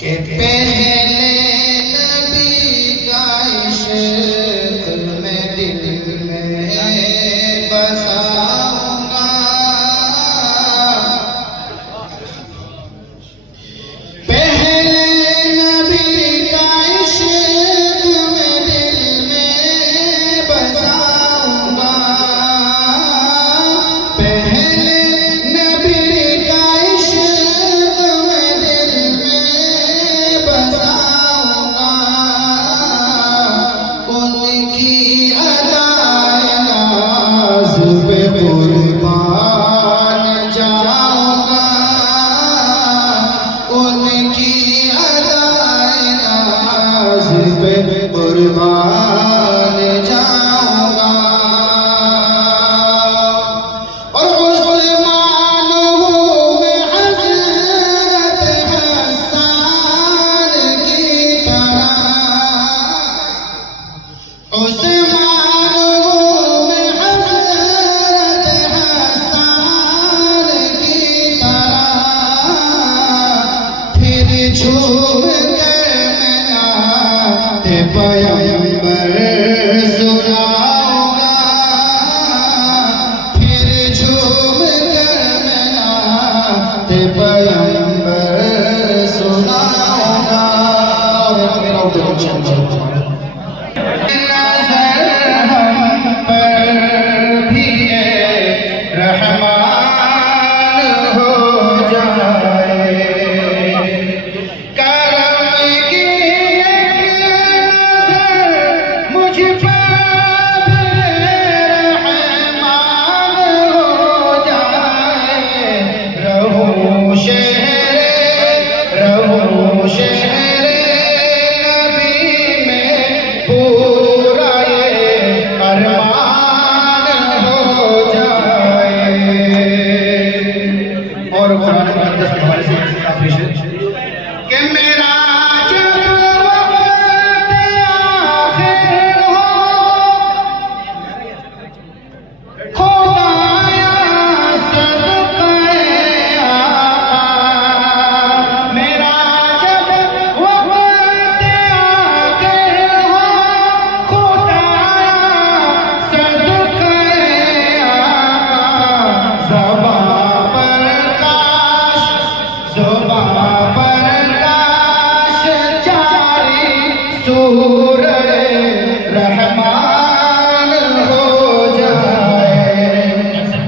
कि पहले नबी का इश्क मैं दिल में बसाऊंगा, पहले नबी का इश्क मैं दिल में बसाऊंगा, पहले नबी का इश्क मैं दिल में बसाऊंगा, उनकी अदाए नाज़ पे कुर्बान जाऊंगा, उनकी अदाए नाज़ पे कुर्बान जाऊंगा। और मुसलमान हूँ मैं हज़रत हसन की तरह, मुसलमान हूँ मैं हज़रत हसन की तरह, फिर झूम कर मैं नाते पैगंबर सुनाऊंगा, फिर झूम कर मैं नाते पैगंबर सुनाऊंगा। मेरा नज़र हम पर भी रहमान हो जाए, करम की एक नज़र मुझ पर रहमान हो जाए, रहूं शहरे नबी में पूरा ये अरमान हो जाए। और कुरान मुक़द्दस के हवाले से काफी है कि मेरा